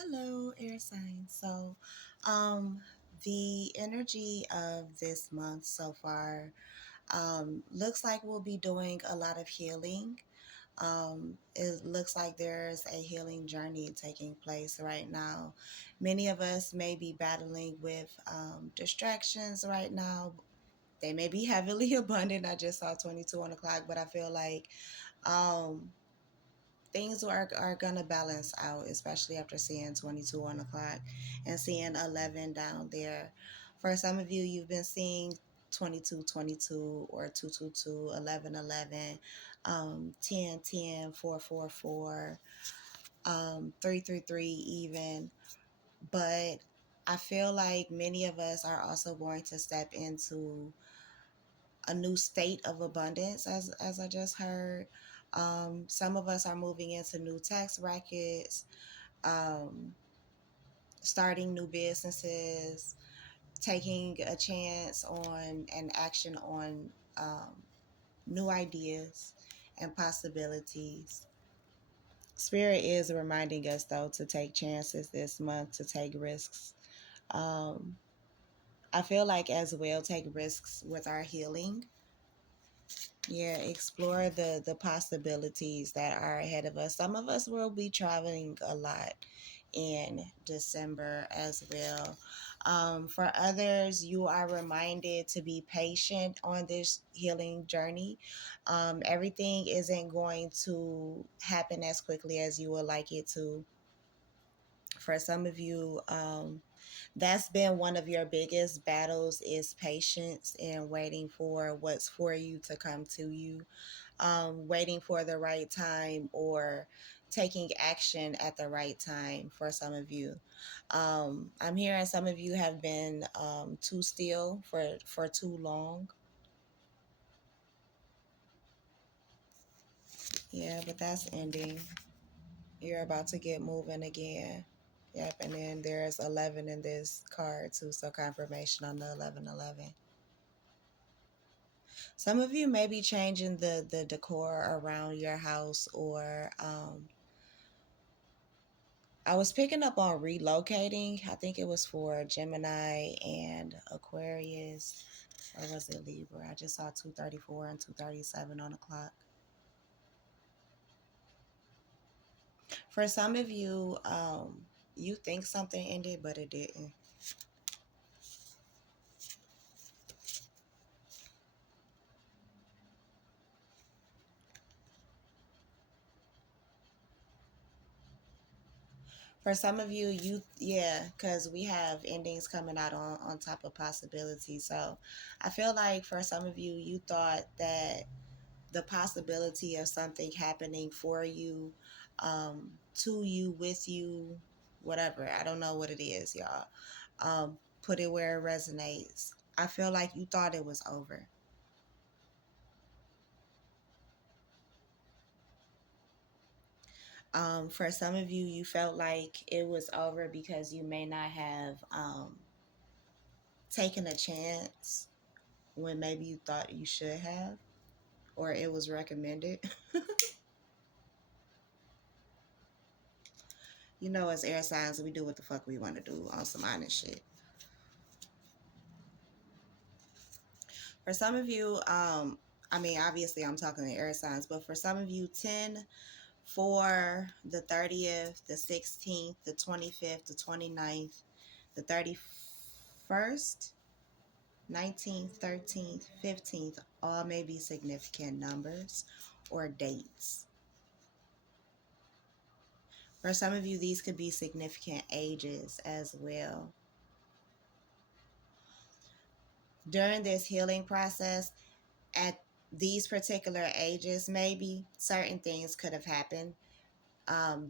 Hello, air signs. Um, the energy of this month so far, looks like we'll be doing a lot of healing. It looks like there's a healing journey taking place right now. Many of us may be battling with distractions right now. They may be heavily abundant. I just saw 22 on the clock, but I feel like um, things are gonna balance out, especially after seeing 22 on the clock and seeing 11 down there. For some of you, you've been seeing 22 22 or 222 11 11, 10 10 4 4 4, 3 3 3 even. But I feel like many of us are also going to step into a new state of abundance, as I just heard. Some of us are moving into new tax brackets, um, starting new businesses, taking a chance on and action on new ideas and possibilities. Spirit is reminding us, though, to take chances this month, to take risks. Um, I feel like as well, take risks with our healing. Yeah, explore the possibilities that are ahead of us. Some of us will be traveling a lot in December as well. For others, you are reminded to be patient on this healing journey. Everything isn't going to happen as quickly as you would like it to. For some of you, that's been one of your biggest battles, is patience and waiting for what's for you to come to you, waiting for the right time or taking action at the right time for some of you. I'm hearing some of you have been too still for too long. Yeah, but that's ending. You're about to get moving again. Yep, and then there's 11 in this card too, so confirmation on the 1111. Some of you may be changing the decor around your house, or I was picking up on relocating. I think it was for Gemini and Aquarius, or was it Libra? I just saw 234 and 237 on the clock. For some of you, you think something ended, but it didn't. For some of you, yeah, because we have endings coming out on top of possibilities. So I feel like for some of you, you thought that the possibility of something happening for you, to you, with you, whatever. I don't know what it is, y'all. Put it where it resonates. I feel like you thought it was over. For some of you, you felt like it was over because you may not have taken a chance when maybe you thought you should have, or it was recommended. You know, as air signs, we do what the fuck we want to do on some honest shit. For some of you, I mean, obviously I'm talking to air signs, but for some of you, 10 for the 30th, the 16th, the 25th, the 29th, the 31st, 19th, 13th, 15th, all may be significant numbers or dates. For some of you, these could be significant ages as well. During this healing process, at these particular ages, maybe certain things could have happened.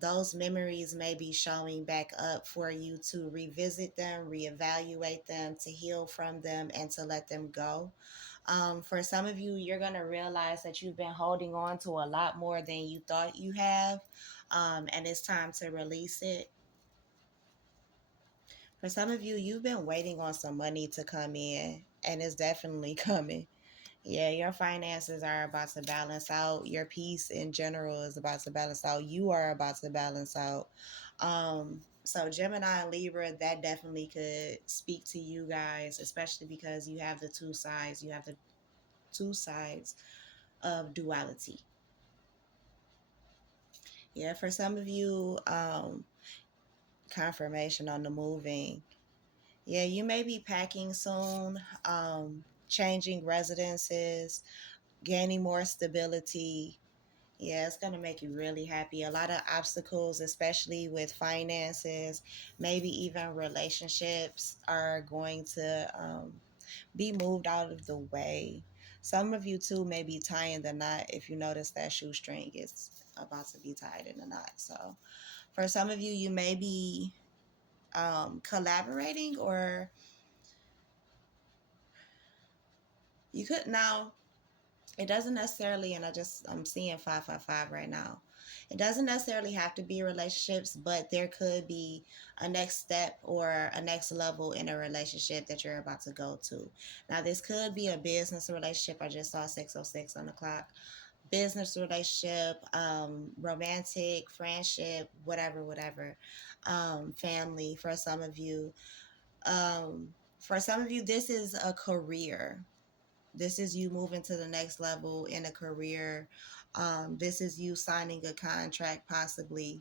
Those memories may be showing back up for you to revisit them, reevaluate them, to heal from them, and to let them go. For some of you, you're going to realize that you've been holding on to a lot more than you thought you have, and it's time to release it. For some of you, you've been waiting on some money to come in, and it's definitely coming. Yeah, your finances are about to balance out. Your peace in general is about to balance out. You are about to balance out. So Gemini and Libra, that definitely could speak to you guys, especially because you have the two sides. You have the two sides of duality. Yeah, for some of you, confirmation on the moving. Yeah, you may be packing soon, changing residences, gaining more stability. Yeah, it's going to make you really happy. A lot of obstacles, especially with finances, maybe even relationships, are going to be moved out of the way. Some of you, too, may be tying the knot if you notice that shoestring is about to be tied in a knot. So, for some of you, you may be collaborating, or you could now. It doesn't necessarily, and I'm seeing 555 right now. It doesn't necessarily have to be relationships, but there could be a next step or a next level in a relationship that you're about to go to. Now, this could be a business relationship. I just saw 606 on the clock. Business relationship, romantic, friendship, whatever, whatever. Family for some of you. For some of you, this is a career. This is you moving to the next level in a career. This is you signing a contract, possibly.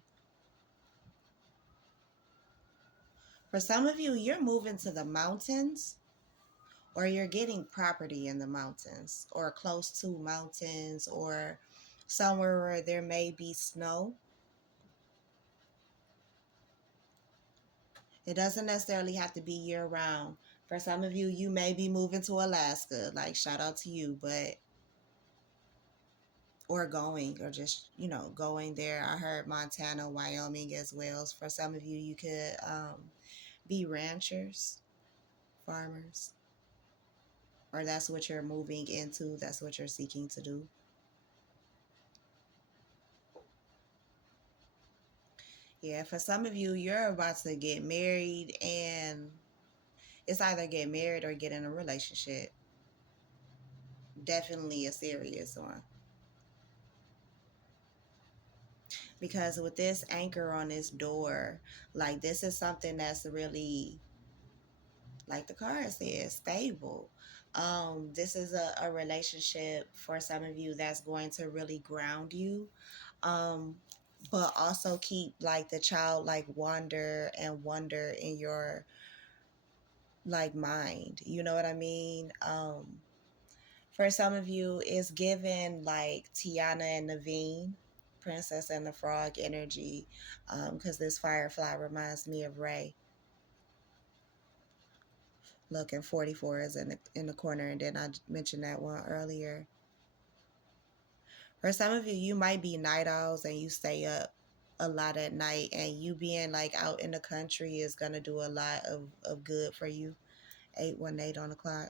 For some of you, you're moving to the mountains, or you're getting property in the mountains, or close to mountains, or somewhere where there may be snow. It doesn't necessarily have to be year round. For some of you, you may be moving to Alaska, like shout out to you, but or going, or just going there. I heard Montana, Wyoming as well. For some of you, you could be ranchers, farmers, or that's what you're moving into, that's what you're seeking to do. Yeah, for some of you, you're about to get married, and it's either get married or get in a relationship. Definitely a serious one. Because with this anchor on this door, like, this is something that's really, like the card says, stable. This is a relationship for some of you that's going to really ground you, um, but also keep like the childlike wonder and wonder in your like mind. You know what I mean? For some of you, it's given like Tiana and Naveen, Princess and the Frog energy, because this firefly reminds me of Ray. Look, and 44 is in the corner, and then I mentioned that one earlier. For some of you, you might be night owls and you stay up a lot at night, and you being like out in the country is going to do a lot of good for you. 818 on the clock.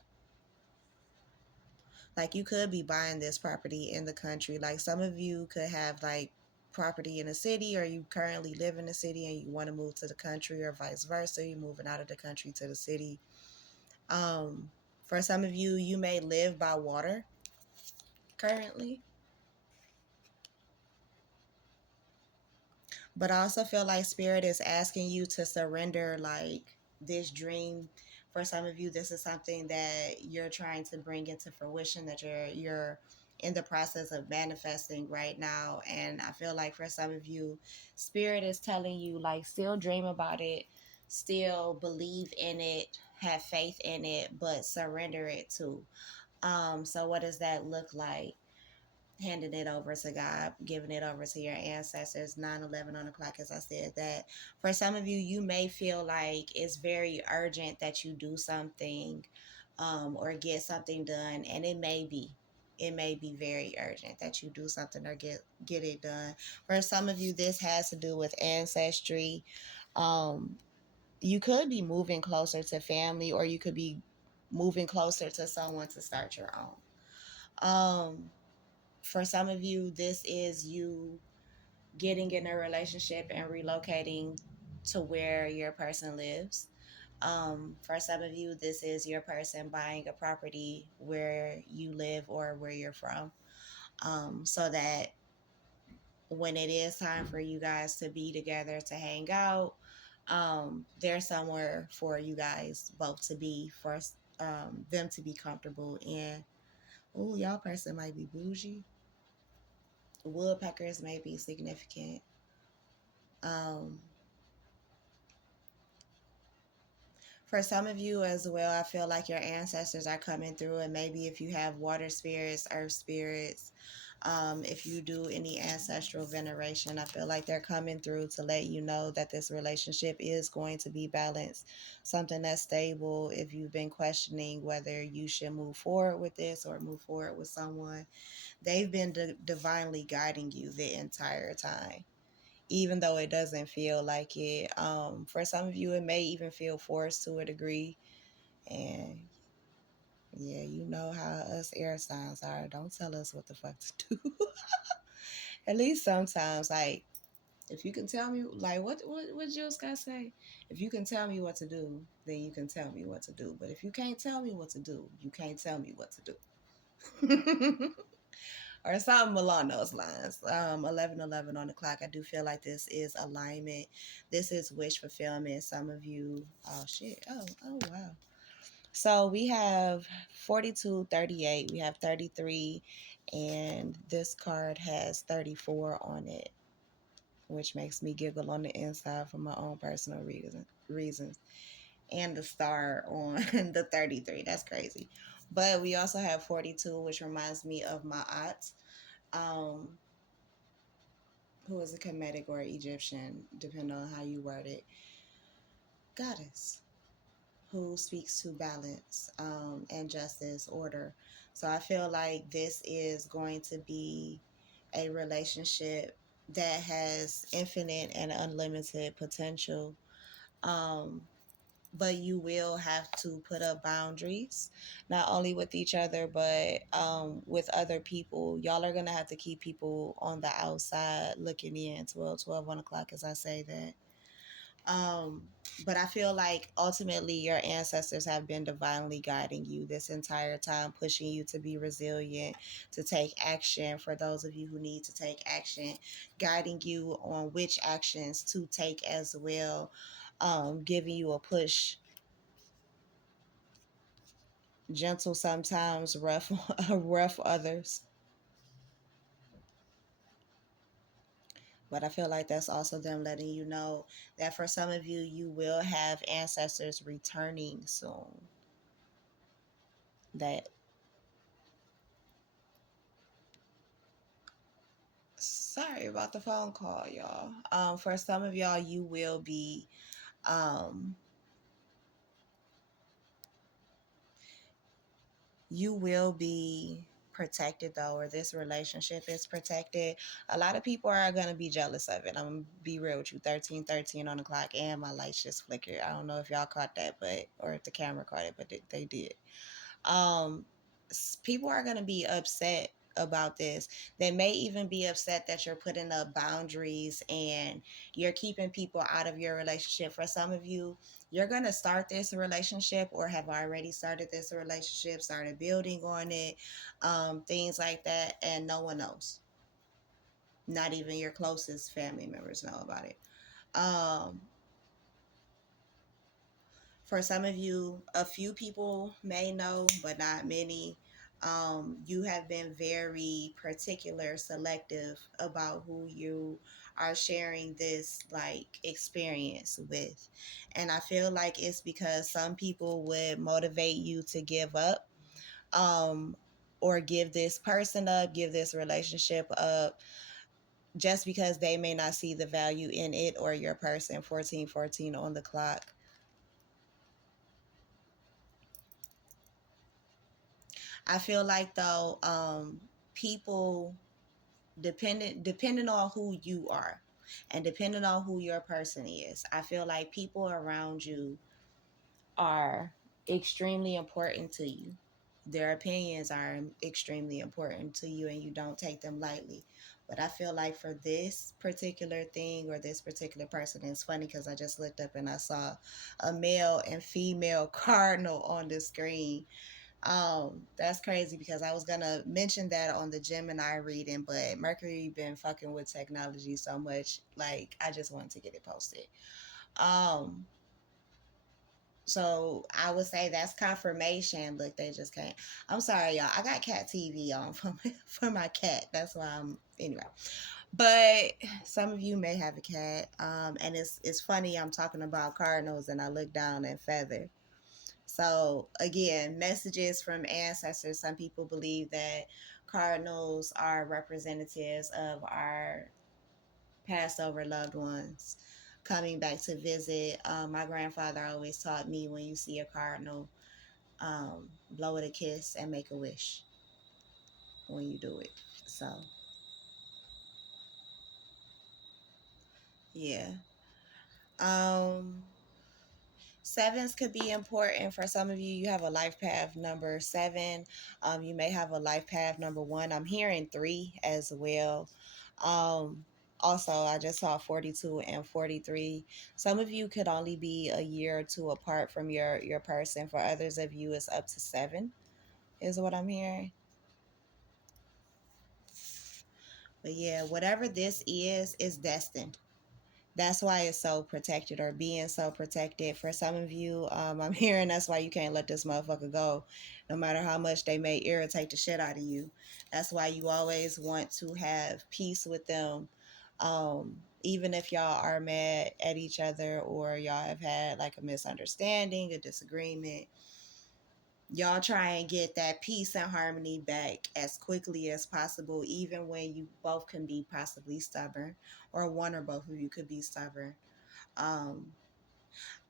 Like, you could be buying this property in the country. Like, some of you could have like property in the city, or you currently live in the city and you want to move to the country, or vice versa. You're moving out of the country to the city. Um, for some of you, you may live by water currently. But I also feel like Spirit is asking you to surrender like this dream. For some of you, this is something that you're trying to bring into fruition, that you're in the process of manifesting right now. And I feel like for some of you, Spirit is telling you like, still dream about it, still believe in it, have faith in it, but surrender it too. So what does that look like? Handing it over to God, giving it over to your ancestors. 9/11 on the clock, as I said that. For some of you, you may feel like it's very urgent that you do something, or get something done, and it may be. It may be very urgent that you do something or get it done. For some of you, this has to do with ancestry. Um, you could be moving closer to family, or you could be moving closer to someone to start your own. For some of you, this is you getting in a relationship and relocating to where your person lives. For some of you, this is your person buying a property where you live or where you're from, so that when it is time for you guys to be together to hang out, there's somewhere for you guys both to be, for them to be comfortable in. Oh, y'all person might be bougie. Woodpeckers may be significant. Um, for some of you as well, I feel like your ancestors are coming through, and maybe if you have water spirits, earth spirits, if you do any ancestral veneration, I feel like they're coming through to let you know that this relationship is going to be balanced, something that's stable. If you've been questioning whether you should move forward with this or move forward with someone, they've been divinely guiding you the entire time, even though it doesn't feel like it. For some of you, it may even feel forced to a degree. And yeah, you know how us air signs are. Don't tell us what the fuck to do. At least sometimes, like, if you can tell me, like, what Jill Scott say? If you can tell me what to do, then you can tell me what to do. But if you can't tell me what to do, you can't tell me what to do. Or something along those lines. 11:11 on the clock. I do feel like this is alignment. This is wish fulfillment. Some of you, oh shit, oh wow. So we have 42, 38. We have 33, and this card has 34 on it, which makes me giggle on the inside for my own personal reasons. And the star on the 33. That's crazy. But we also have 42, which reminds me of my aunt. Um, who is a Kemetic or Egyptian, depending on how you word it, goddess who speaks to balance, and justice, order. So I feel like this is going to be a relationship that has infinite and unlimited potential. Um, but you will have to put up boundaries, not only with each other, but with other people. Y'all are going to have to keep people on the outside looking in. 12, 1 o'clock as I say that. um, but I feel like ultimately your ancestors have been divinely guiding you this entire time, pushing you to be resilient, to take action for those of you who need to take action, guiding you on which actions to take as well, giving you a push, gentle sometimes, rough, rough others. But I feel like that's also them letting you know that for some of you, you will have ancestors returning soon. That, sorry about the phone call, y'all. For some of y'all, um, you will be protected though, or this relationship is protected. A lot of people are gonna be jealous of it. I'm gonna be real with you. 13:13 on the clock, and my lights just flickered. I don't know if y'all caught that, but or if the camera caught it, but they did. um People are going to be upset about this. They may even be upset that you're putting up boundaries and you're keeping people out of your relationship. For some of you, you're going to start this relationship or have already started this relationship, started building on it, things like that, and no one knows. Not even your closest family members know about it. um For some of you, a few people may know, but not many. You have been very particular, selective about who you are sharing this like experience with. And I feel like it's because some people would motivate you to give up, um, or give this person up, give this relationship up, just because they may not see the value in it or your person. 14:14 on the clock. I feel like though, people, depending on who you are and depending on who your person is, I feel like people around you are extremely important to you. Their opinions are extremely important to you, and you don't take them lightly. But I feel like for this particular thing or this particular person, it's funny because I just looked up and I saw a male and female cardinal on the screen. That's crazy because I was gonna mention that on the Gemini reading, but Mercury been fucking with technology so much, like I just wanted to get it posted. Um, so I would say that's confirmation. Look, they just can't. I'm sorry, y'all. I got cat TV on for my cat. That's why I'm anyway. But some of you may have a cat. And it's funny. I'm talking about cardinals, and I look down and feather. So again, messages from ancestors. Some people believe that cardinals are representatives of our passed over loved ones coming back to visit. My grandfather always taught me when you see a cardinal, blow it a kiss and make a wish when you do it. So yeah. Um, Sevens could be important for some of you. You have a life path number seven. You may have a life path number one. I'm hearing three as well. Um, Also, I just saw 42 and 43. Some of you could only be a year or two apart from your person. For others of you, it's up to seven, is what I'm hearing. But yeah, whatever this is destined. That's why it's so protected or being so protected. For some of you, I'm hearing that's why you can't let this motherfucker go, no matter how much they may irritate the shit out of you. That's why you always want to have peace with them. Even if y'all are mad at each other or y'all have had like a misunderstanding, a disagreement, y'all try and get that peace and harmony back as quickly as possible, even when you both can be possibly stubborn, or one or both of you could be stubborn. um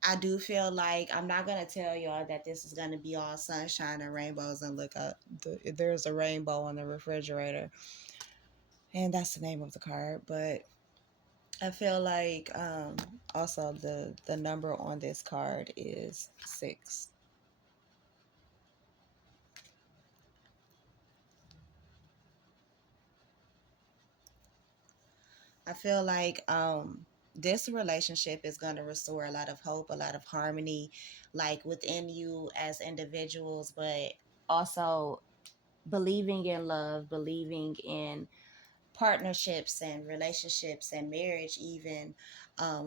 I do feel like I'm not gonna tell y'all that this is gonna be all sunshine and rainbows. And look up, there's a rainbow on the refrigerator, and that's the name of the card. But I feel like also the number on this card is 6. I feel like this relationship is going to restore a lot of hope, a lot of harmony, like within you as individuals, but also believing in love, believing in partnerships and relationships and marriage, even.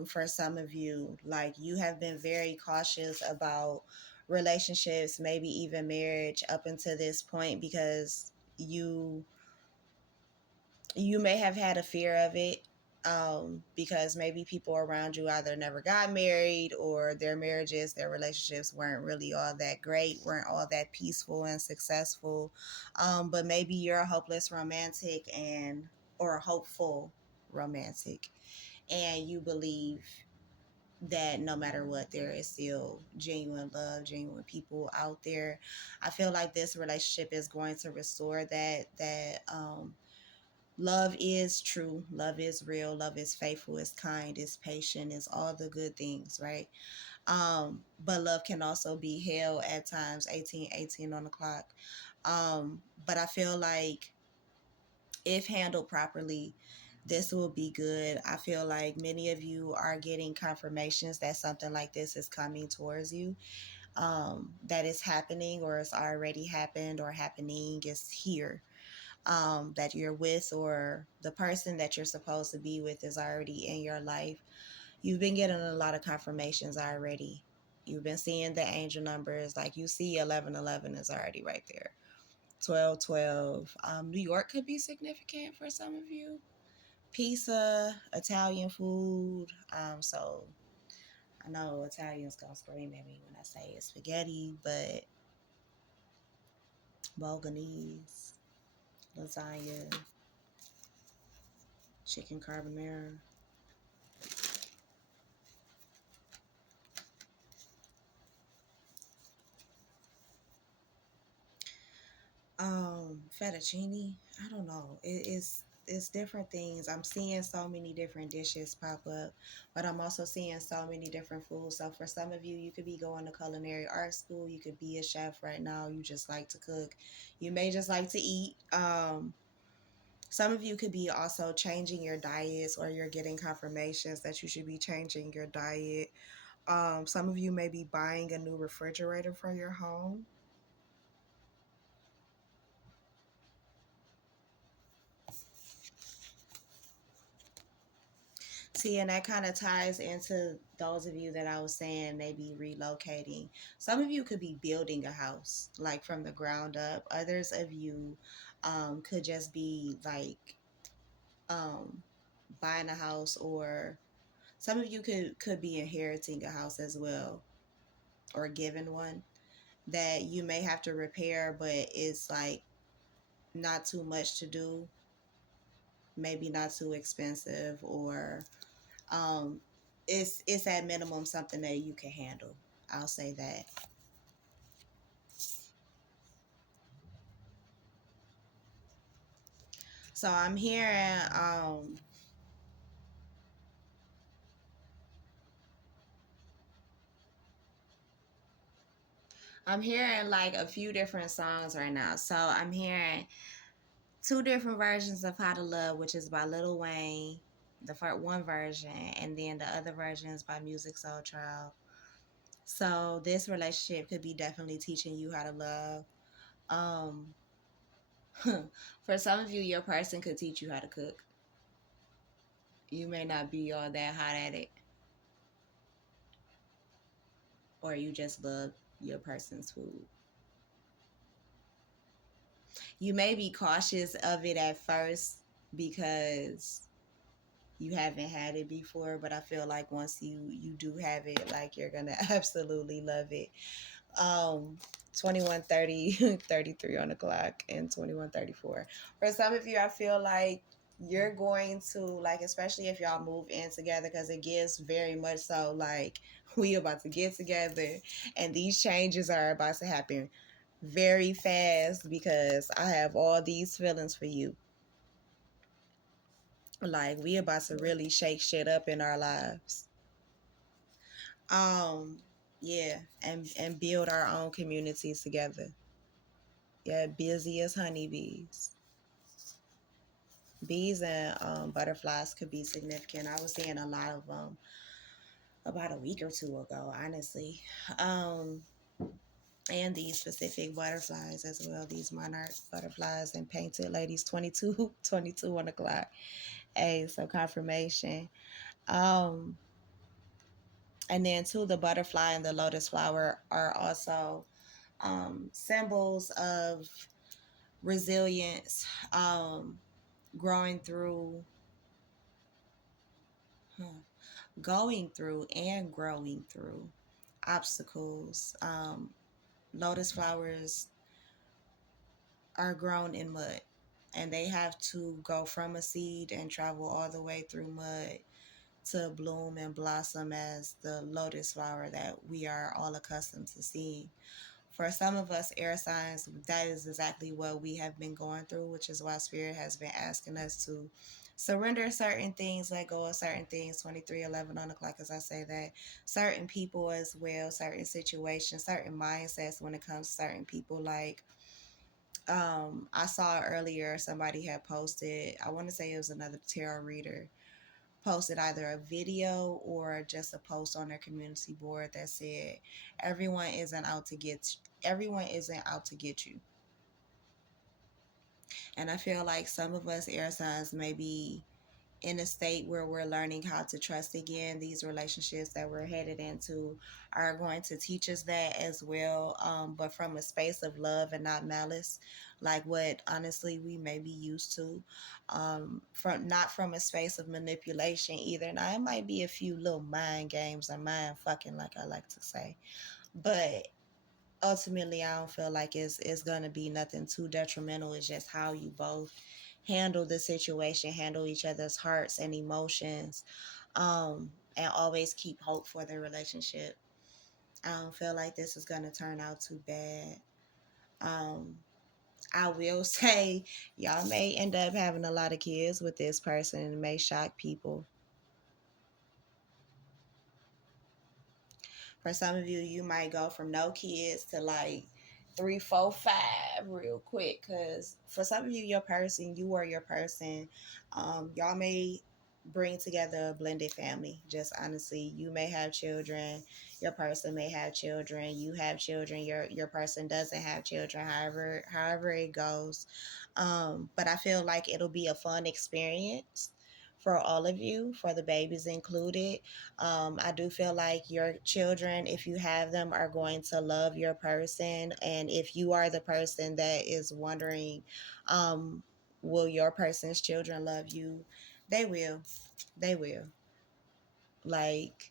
For some of you, like you have been very cautious about relationships, maybe even marriage up until this point, because you may have had a fear of it, because maybe people around you either never got married or their marriages, their relationships weren't really all that great, weren't all that peaceful and successful. But maybe you're a hopeless romantic and or a hopeful romantic, and you believe that no matter what, there is still genuine love, genuine people out there. I feel like this relationship is going to restore that. Love is true. Love is real. Love is faithful. Is kind. Is patient. Is all the good things, right? But love can also be hell at times. 18 on the clock. But I feel like if handled properly, this will be good. I feel like many of you are getting confirmations that something like this is coming towards you. That is happening, or it's already happened, or happening is here. That you're with, or the person that you're supposed to be with is already in your life. You've been getting a lot of confirmations already. You've been seeing the angel numbers, like you see 1111 is already right there. 1212. New York could be significant for some of you. Pizza, Italian food. So I know Italians gonna scream at me when I say it's spaghetti, but bolognese, lasagna, chicken carbonara. Fettuccine. I don't know. It's different things. I'm seeing so many different dishes pop up, but I'm also seeing so many different foods. So for some of you, you could be going to culinary art school. You could be a chef right now. You just like to cook. You may just like to eat. Some of you could be also changing your diets, or you're getting confirmations that you should be changing your diet. Some of you may be buying a new refrigerator for your home. See, and that kind of ties into those of you that I was saying maybe relocating. Some of you could be building a house, like from the ground up. Others of you could just be like um, buying a house, or some of you could be inheriting a house as well, or given one that you may have to repair, but it's like not too much to do, maybe not too expensive, or um, it's at minimum something that you can handle. I'll say that. So I'm hearing like a few different songs right now. So I'm hearing two different versions of How to Love, which is by Lil Wayne, the first one version, and then the other version is by Music Soul Child. So this relationship could be definitely teaching you how to love. Um, for some of you, your person could teach you how to cook. You may not be all that hot at it, or you just love your person's food. You may be cautious of it at first because you haven't had it before, but I feel like once you do have it, like you're gonna absolutely love it. um 21:30, 33 on the clock, and 21:34. For some of you, I feel like you're going to like, especially if y'all move in together, because it gives very much so like we about to get together and these changes are about to happen very fast, because I have all these feelings for you. Like we about to really shake shit up in our lives. um yeah, and build our own communities together. Yeah, busy as honeybees. Bees and butterflies could be significant. I was seeing a lot of them about a week or two ago, honestly. Um, and these specific butterflies as well, these monarch butterflies and painted ladies, 22, 22 on the clock. Hey, so confirmation. Um, and then too, the butterfly and the lotus flower are also symbols of resilience, growing through, huh, going through and growing through obstacles. Lotus flowers are grown in mud, and they have to go from a seed and travel all the way through mud to bloom and blossom as the lotus flower that we are all accustomed to seeing. For some of us air signs, that is exactly what we have been going through, which is why Spirit has been asking us to surrender certain things, let go of certain things. 23:11 on the clock, as I say that. Certain people as well, certain situations, certain mindsets when it comes to certain people. Like, I saw earlier somebody had posted, I want to say it was another tarot reader, posted either a video or just a post on their community board that said everyone isn't out to get you. And I feel like some of us air signs may be in a state where we're learning how to trust again. These relationships that we're headed into are going to teach us that as well, but from a space of love and not malice, like what honestly we may be used to, from not from a space of manipulation either. Now it might be a few little mind games or mind fucking, like I like to say, but ultimately I don't feel like it's gonna be nothing too detrimental. It's just how you both handle the situation, handle each other's hearts and emotions, and always keep hope for the relationship. I don't feel like this is gonna turn out too bad. um I will say y'all may end up having a lot of kids with this person, and it may shock people. For some of you, you might go from no kids to like three, four, five. real quick, because for some of you, your person, you are your person. Y'all may bring together a blended family. Just honestly, you may have children, your person may have children, you have children, your person doesn't have children. However it goes, but I feel like it'll be a fun experience for all of you, for the babies included. I do feel like your children, if you have them, are going to love your person. And if you are the person that is wondering, um, will your person's children love you? They will. They will. Like,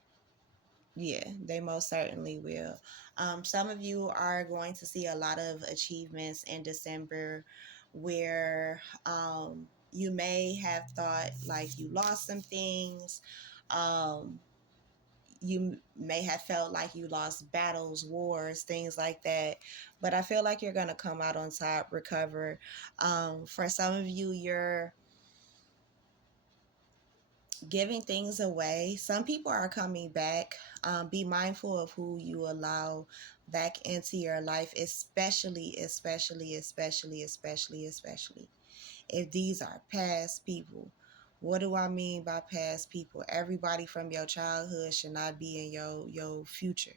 yeah, they most certainly will. Some of you are going to see a lot of achievements in December where you may have thought like you lost some things. Um, you may have felt like you lost battles, wars, things like that. But I feel like you're going to come out on top, recover. For some of you, you're giving things away. Some people are coming back. Be mindful of who you allow back into your life, especially if these are past people. What do I mean by past people? Everybody from your childhood should not be in your future.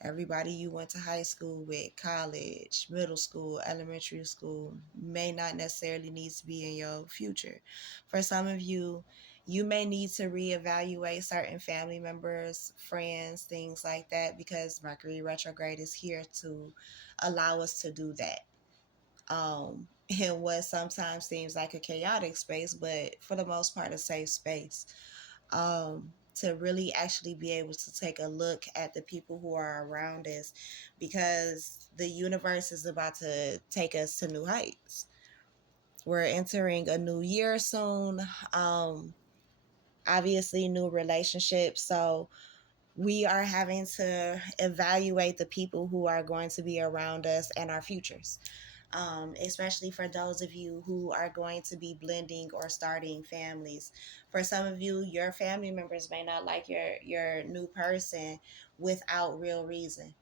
Everybody you went to high school with, college, middle school, elementary school, may not necessarily need to be in your future. For some of you, you may need to reevaluate certain family members, friends, things like that, because Mercury retrograde is here to allow us to do that. In what sometimes seems like a chaotic space, but for the most part, a safe space, to really actually be able to take a look at the people who are around us, because the universe is about to take us to new heights. We're entering a new year soon. Obviously, new relationships. So we are having to evaluate the people who are going to be around us and our futures. Especially for those of you who are going to be blending or starting families. For some of you, your family members may not like your new person without real reason,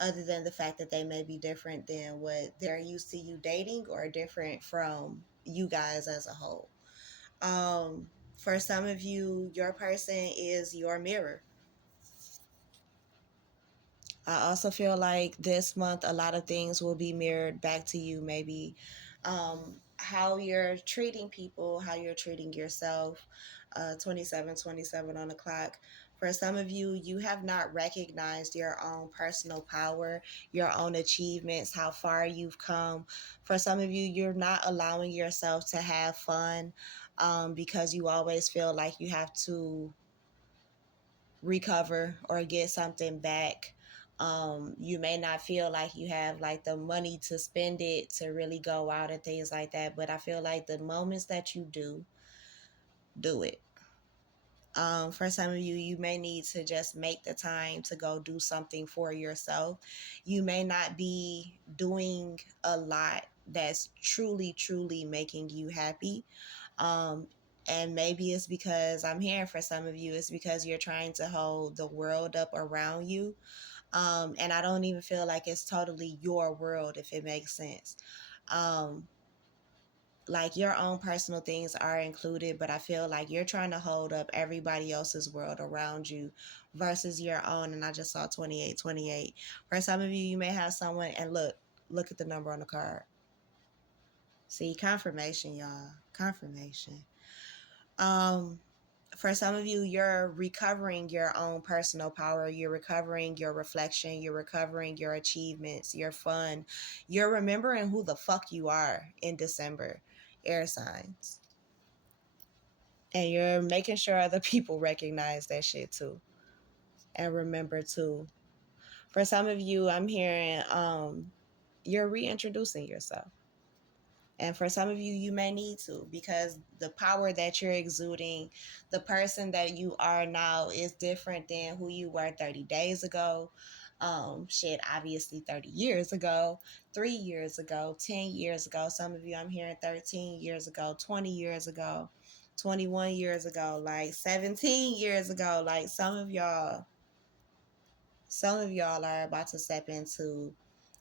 other than the fact that they may be different than what they're used to you dating, or different from you guys as a whole. For some of you, your person is your mirror. I also feel like this month a lot of things will be mirrored back to you. Maybe how you're treating people, how you're treating yourself. 27 on the clock. For some of you, you have not recognized your own personal power, your own achievements, how far you've come. For some of you, you're not allowing yourself to have fun, because you always feel like you have to recover or get something back. You may not feel like you have like the money to spend it to really go out and things like that, but I feel like the moments that you do it. For some of you, you may need to just make the time to go do something for yourself. You may not be doing a lot that's truly making you happy. um, and maybe it's because I'm hearing for some of you, it's because you're trying to hold the world up around you. And I don't even feel like it's totally your world, if it makes sense. Um, like your own personal things are included, but I feel like you're trying to hold up everybody else's world around you versus your own. And I just saw 28. For some of you, you may have someone, and look at the number on the card. See, confirmation, y'all. Confirmation. Um, for some of you, you're recovering your own personal power. You're recovering your reflection. You're recovering your achievements, your fun. You're remembering who the fuck you are in December, air signs. And you're making sure other people recognize that shit too. And remember too. For some of you, I'm hearing you're reintroducing yourself. And for some of you, you may need to, because the power that you're exuding, the person that you are now is different than who you were 30 days ago. Obviously 30 years ago, 3 years ago, 10 years ago. Some of you, I'm hearing 13 years ago, 20 years ago, 21 years ago, like 17 years ago. Like some of y'all are about to step into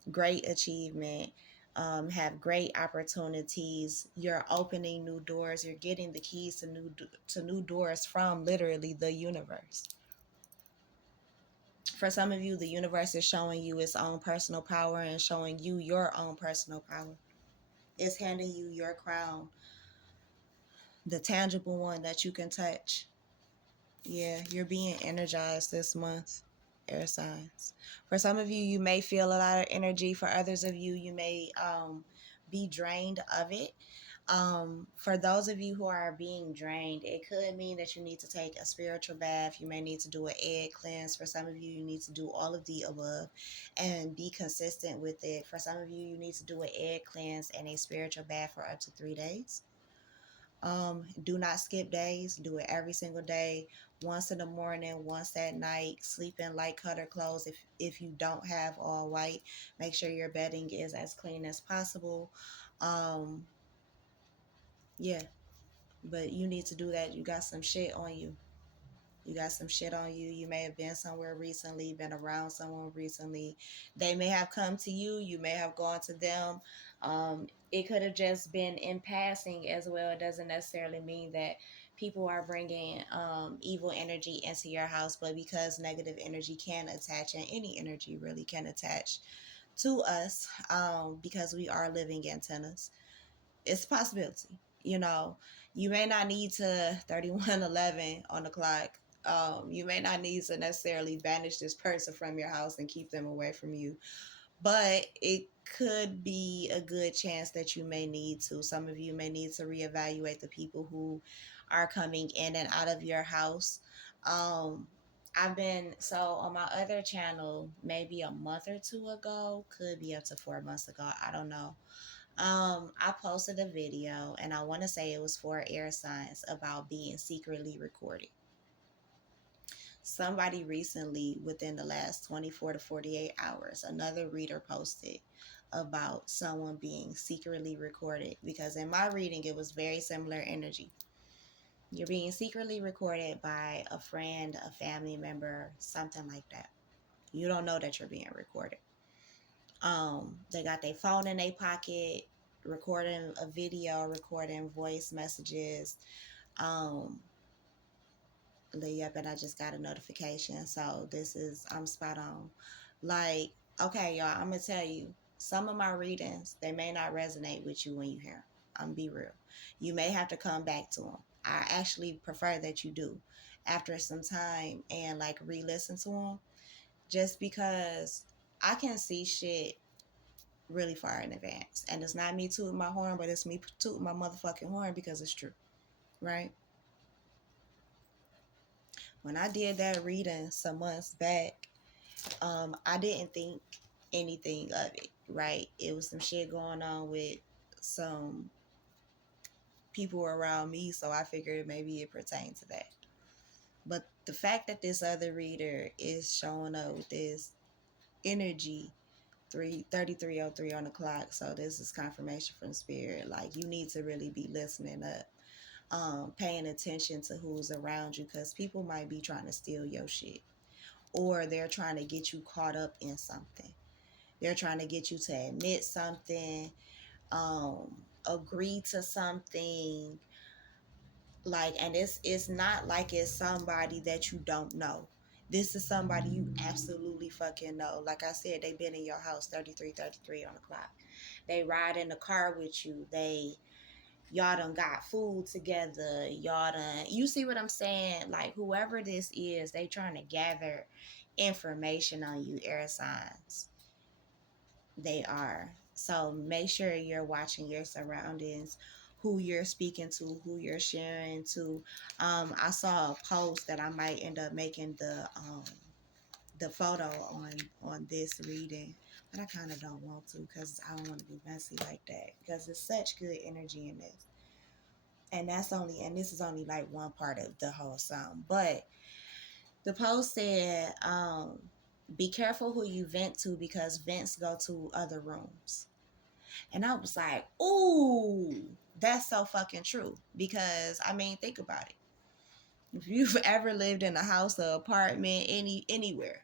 great achievement, have great opportunities. You're opening new doors. You're getting the keys to new doors from literally the universe. For some of you, the universe is showing you its own personal power and showing you your own personal power. It's handing you your crown, the tangible one that you can touch. Yeah, you're being energized this month, air signs. For some of you, you may feel a lot of energy. For others of you, you may be drained of it. For those of you who are being drained, it could mean that you need to take a spiritual bath. You may need to do an egg cleanse. For some of you, you need to do all of the above and be consistent with it. For some of you, you need to do an egg cleanse and a spiritual bath for up to 3 days. Do not skip days. Do it every single day. Once in the morning, once at night. Sleep in light color clothes. If you don't have all white, make sure your bedding is as clean as possible. Um, yeah, but you need to do that. You got some shit on you. You got some shit on you. You may have been somewhere recently, been around someone recently. They may have come to you. You may have gone to them. It could have just been in passing as well. It doesn't necessarily mean that people are bringing evil energy into your house, but because negative energy can attach, and any energy really can attach to us, because we are living antennas, it's a possibility. You know, you may not need to 3111 on the clock. You may not need to necessarily banish this person from your house and keep them away from you, but it could be a good chance that you may need to. Some of you may need to reevaluate the people who are coming in and out of your house. Um, I've been so on my other channel maybe a month or two ago, could be up to 4 months ago. I don't know. I posted a video, and I want to say it was for air signs about being secretly recorded. Somebody recently, within the last 24 to 48 hours, another reader posted about someone being secretly recorded, because in my reading, it was very similar energy. You're being secretly recorded by a friend, a family member, something like that. You don't know that you're being recorded. They got their phone in their pocket, recording a video, recording voice messages. Um, yep, and I just got a notification. So I'm spot on. Like, okay, y'all, I'm gonna tell you, some of my readings, they may not resonate with you when you hear them. I'm gonna be real. You may have to come back to them. I actually prefer that you do after some time and like re-listen to them, just because I can see shit really far in advance. And it's not me tooting my horn, but it's me tooting my motherfucking horn because it's true, right? When I did that reading some months back, I didn't think anything of it, right? It was some shit going on with some people around me, so I figured maybe it pertained to that. But the fact that this other reader is showing up with this energy 3303 on the clock, so this is confirmation from spirit. Like, you need to really be listening up, paying attention to who's around you, because people might be trying to steal your shit, or they're trying to get you caught up in something. They're trying to get you to admit something, agree to something. Like, and it's not like it's somebody that you don't know. This is somebody you absolutely fucking know. Like I said, they've been in your house 33 on the clock. They ride in the car with you. Y'all done got food together. You see what I'm saying? Like, whoever this is, they trying to gather information on you, air signs. They are. So make sure you're watching your surroundings, who you're speaking to, who you're sharing to. I saw a post that I might end up making the photo on this reading, but I kind of don't want to, because I don't want to be messy like that, because it's such good energy in this. And this is only like one part of the whole song. But the post said, be careful who you vent to, because vents go to other rooms. And I was like, ooh, that's so fucking true. Because, I mean, think about it. If you've ever lived in a house or apartment, anywhere,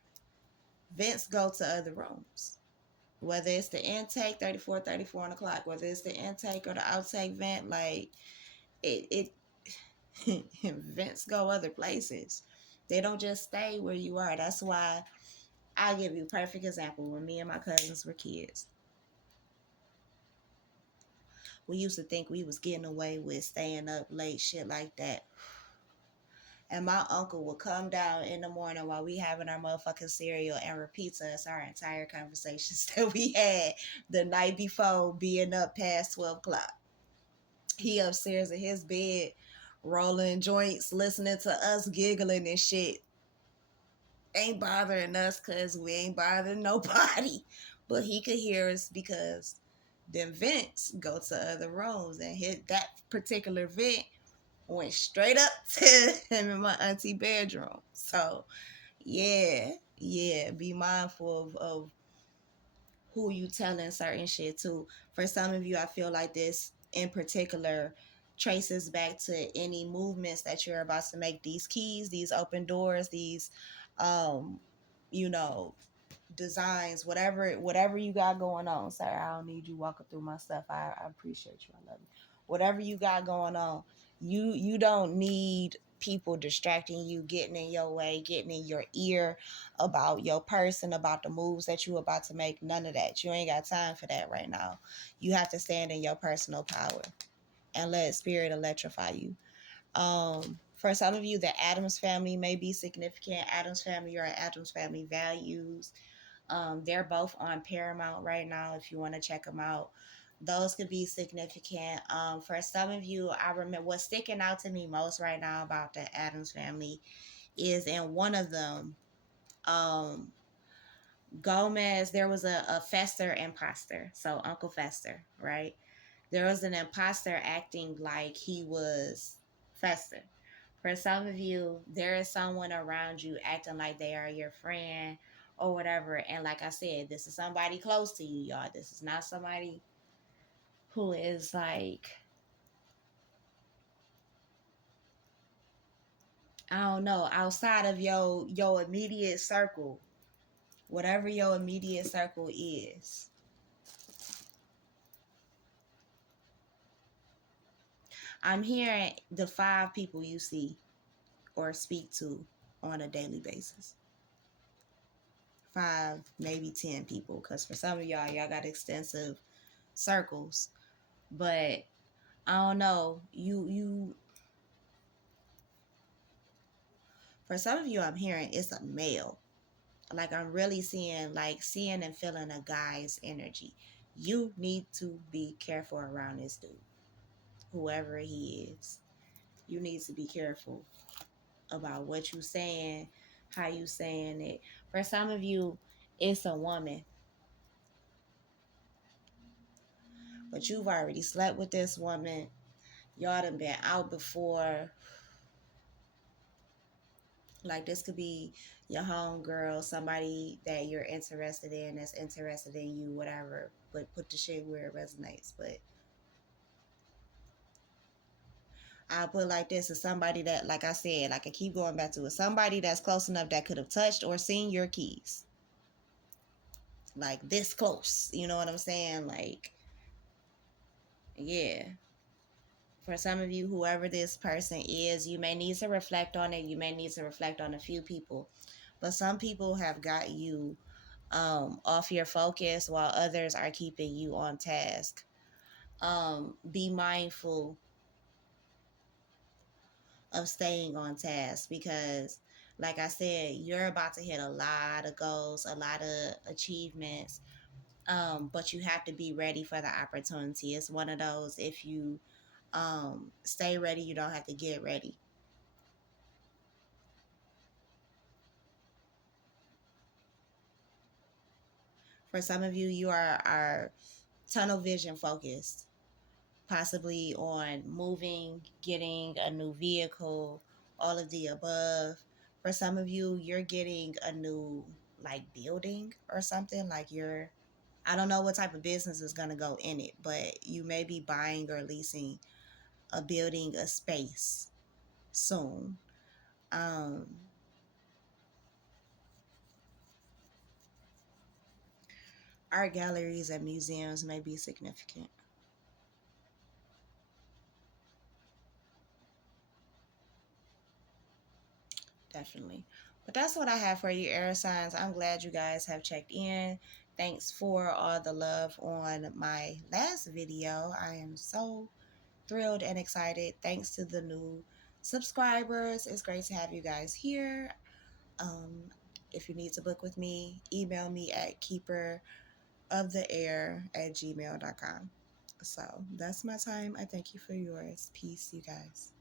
vents go to other rooms. Whether it's the intake 34 on the clock, whether it's the intake or the outtake vent, like it vents go other places. They don't just stay where you are. That's why I'll give you a perfect example. When me and my cousins were kids, we used to think we was getting away with staying up late, shit like that. And my uncle would come down in the morning while we having our motherfucking cereal and repeat to us our entire conversations that we had the night before, being up past 12 o'clock. He upstairs in his bed, rolling joints, listening to us giggling and shit. Ain't bothering us because we ain't bothering nobody. But he could hear us because them vents go to other rooms, and hit that particular vent went straight up to him in my auntie bedroom. So yeah, be mindful of who you telling certain shit to. For some of you, I feel like this in particular traces back to any movements that you're about to make. These keys, these open doors, these um you know designs, whatever you got going on. Sir, I don't need you walking through my stuff. I appreciate you. I love you. Whatever you got going on, you don't need people distracting you, getting in your way, getting in your ear about your person, about the moves that you about to make. None of that. You ain't got time for that right now. You have to stand in your personal power and let spirit electrify you. For some of you, the Adams family may be significant. Adams family or Adams family values, they're both on Paramount right now if you want to check them out. Those could be significant. For some of you, I remember what's sticking out to me most right now about the Adams family is in one of them, um, Gomez, there was a Fester imposter. So Uncle Fester, right? There was an imposter acting like he was Fester. For some of you, there is someone around you acting like they are your friend or whatever. And like I said, this is somebody close to you, y'all. This is not somebody who is like, I don't know, outside of your immediate circle. Whatever your immediate circle is. I'm hearing the 5 people you see or speak to on a daily basis. 5, maybe 10 people. Because for some of y'all got extensive circles. But I don't know. You for some of you, I'm hearing it's a male. Like I'm really seeing and feeling a guy's energy. You need to be careful around this dude, whoever he is. You need to be careful about what you saying, how you saying it. For some of you, it's a woman, but you've already slept with this woman. Y'all done been out before. Like this could be your home girl, somebody that you're interested in, that's interested in you, whatever. But put the shit where it resonates. But I'll put it like this: is somebody that, like I said, like I keep going back to it, somebody that's close enough that could have touched or seen your keys. Like this close. You know what I'm saying? Like, yeah. For some of you, whoever this person is, you may need to reflect on it. You may need to reflect on a few people. But some people have got you off your focus while others are keeping you on task. Be mindful of staying on task because, like I said, you're about to hit a lot of goals, a lot of achievements, but you have to be ready for the opportunity. It's one of those, if you stay ready, you don't have to get ready. For some of you, you are tunnel vision focused, possibly on moving, getting a new vehicle, all of the above. For some of you, you're getting a new like building or something. Like I don't know what type of business is going to go in it, but you may be buying or leasing a building, a space soon. art galleries and museums may be significant. Definitely. But that's what I have for you, air signs. I'm glad you guys have checked in. Thanks for all the love on my last video. I am so thrilled and excited. Thanks to the new subscribers. It's great to have you guys here. Um, if you need to book with me, email me at keeperoftheair@gmail.com. So that's my time. I thank you for yours. Peace, you guys.